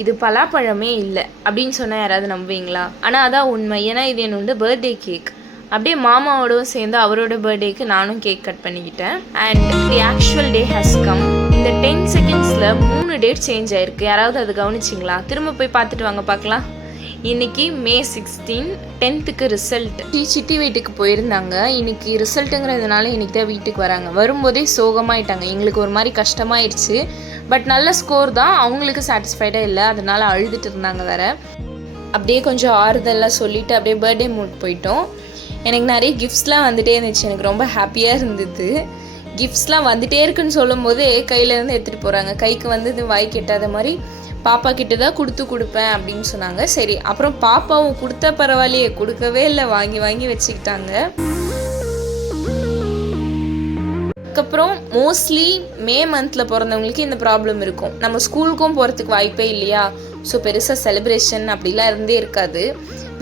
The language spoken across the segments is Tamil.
இது பலாப்பழமே இல்லை அப்படின்னு சொன்னால் யாராவது நம்புவீங்களா? ஆனால் அதான் உண்மை. ஏன்னா இது என்னோட பர்த்டே கேக். அப்படியே மாமாவோடவும் சேர்ந்து அவரோட பர்த்டேக்கு நானும் கேக் கட் பண்ணிக்கிட்டேன். And the actual day has come. இந்த 10 செகண்ட்ஸில் 3 டேட் சேஞ்ச் ஆயிருக்கு. யாராவது அது கவனிச்சிங்களா? திரும்ப போய் பார்த்துட்டு வாங்க பார்க்கலாம். இன்றைக்கி May 16 10th ரிசல்ட். சிட்டி வீட்டுக்கு போயிருந்தாங்க. இன்றைக்கி ரிசல்ட்டுங்கிறதுனால இன்றைக்கி தான் வீட்டுக்கு வராங்க. வரும்போதே சோகமாயிட்டாங்க. எங்களுக்கு ஒரு மாதிரி கஷ்டமாயிடுச்சு. பட் நல்ல ஸ்கோர் தான், அவங்களுக்கு சாட்டிஸ்ஃபைடாக இல்லை, அதனால் அழுதுட்டு இருந்தாங்க வேறு. அப்படியே கொஞ்சம் ஆறுதல்லாம் சொல்லிவிட்டு அப்படியே பர்த்டே மூட் போயிட்டோம். எனக்கு நிறைய கிஃப்ட்ஸ்லாம் வந்துகிட்டே இருந்துச்சு. எனக்கு ரொம்ப ஹாப்பியாக இருந்தது. கிஃப்ட்ஸ்லாம் வந்துகிட்டே இருக்குன்னு சொல்லும் போதே கையிலேருந்து எடுத்துகிட்டு போகிறாங்க. கைக்கு வந்து வாய்க்கு எட்டாத மாதிரி பாப்பா கிட்ட தான் கொடுப்பேன் அப்படின்னு சொன்னாங்க. சரி, அப்புறம் பாப்பாவும் கொடுத்தா பரவாயில்லையே, கொடுக்கவே இல்லை, வாங்கி வாங்கி வச்சுக்கிட்டாங்க. அதுக்கப்புறம் மோஸ்ட்லி மே மந்தில் பிறந்தவங்களுக்கு இந்த ப்ராப்ளம் இருக்கும். நம்ம ஸ்கூலுக்கும் போகிறதுக்கு வாய்ப்பே இல்லையா, ஸோ பெருசாக செலிப்ரேஷன் அப்படிலாம் இருந்தே இருக்காது.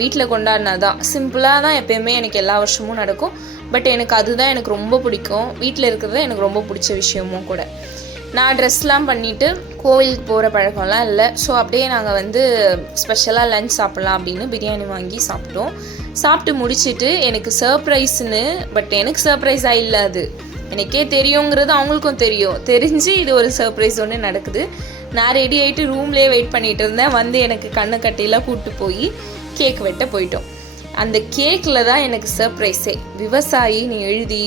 வீட்டில் கொண்டாடினா தான் சிம்பிளாக தான் எப்போயுமே எனக்கு எல்லா வருஷமும் நடக்கும். பட் எனக்கு அதுதான் எனக்கு ரொம்ப பிடிக்கும். வீட்டில் இருக்கிறது எனக்கு ரொம்ப பிடிச்ச விஷயமும் கூட. நான் ட்ரெஸ்லாம் பண்ணிவிட்டு கோவிலுக்கு போகிற பழக்கம்லாம் இல்லை. ஸோ அப்படியே நாங்கள் வந்து ஸ்பெஷலாக லஞ்ச் சாப்பிட்லாம் அப்படின்னு பிரியாணி வாங்கி சாப்பிட்டோம். சாப்பிட்டு முடிச்சுட்டு எனக்கு சர்ப்ரைஸ்னு, பட் எனக்கு சர்ப்ரைஸாக இல்லை, அது எனக்கே தெரியுங்கிறது அவங்களுக்கும் தெரிஞ்சு இது ஒரு சர்ப்ரைஸ் ஒன்று நடக்குது. நான் ரெடி ஆகிட்டு ரூம்லேயே வெயிட் பண்ணிகிட்டு இருந்தேன். வந்து எனக்கு கண்ணை கட்டிலாம் கூப்பிட்டு போய் கேக் வெட்ட போயிட்டோம். அந்த கேக்கில் தான் எனக்கு சர்ப்ரைஸே. விவசாயின்னு எழுதி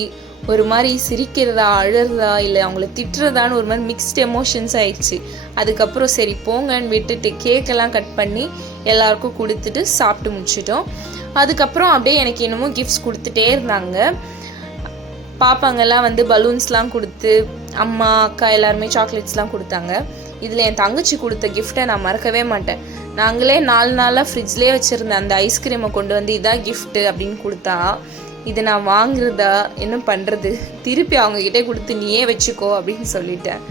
ஒரு மாதிரி சிரிக்கிறதா அழறதா இல்லை அவங்கள திட்டுறதான்னு ஒரு மாதிரி மிக்ஸ்ட் எமோஷன்ஸ் ஆயிடுச்சு. அதுக்கப்புறம் சரி போங்கன்னு விட்டுட்டு கேக்கெல்லாம் கட் பண்ணி எல்லாருக்கும் கொடுத்துட்டு சாப்பிட்டு முடிச்சிட்டோம். அதுக்கப்புறம் அப்படியே எனக்கு இன்னமும் கிஃப்ட்ஸ் கொடுத்துட்டே இருந்தாங்க. பாப்பாங்கெல்லாம் வந்து பலூன்ஸ்லாம் கொடுத்து, அம்மா அக்கா எல்லாருமே சாக்லேட்ஸ்லாம் கொடுத்தாங்க. இதில் என் தங்கச்சி கொடுத்த கிஃப்ட்டை நான் மறக்கவே மாட்டேன். நாங்களே 4 நாளாக ஃப்ரிட்ஜ்லேயே வச்சுருந்தேன் அந்த ஐஸ்கிரீமை கொண்டு வந்து இதான் கிஃப்ட்டு அப்படின்னு கொடுத்தா, இது நான் வாங்குறதா என்ன பண்ணுறது, திருப்பி அவங்கக்கிட்டே கொடுத்து நீயே வச்சுக்கோ அப்படின்னு சொல்லிட்டேன்.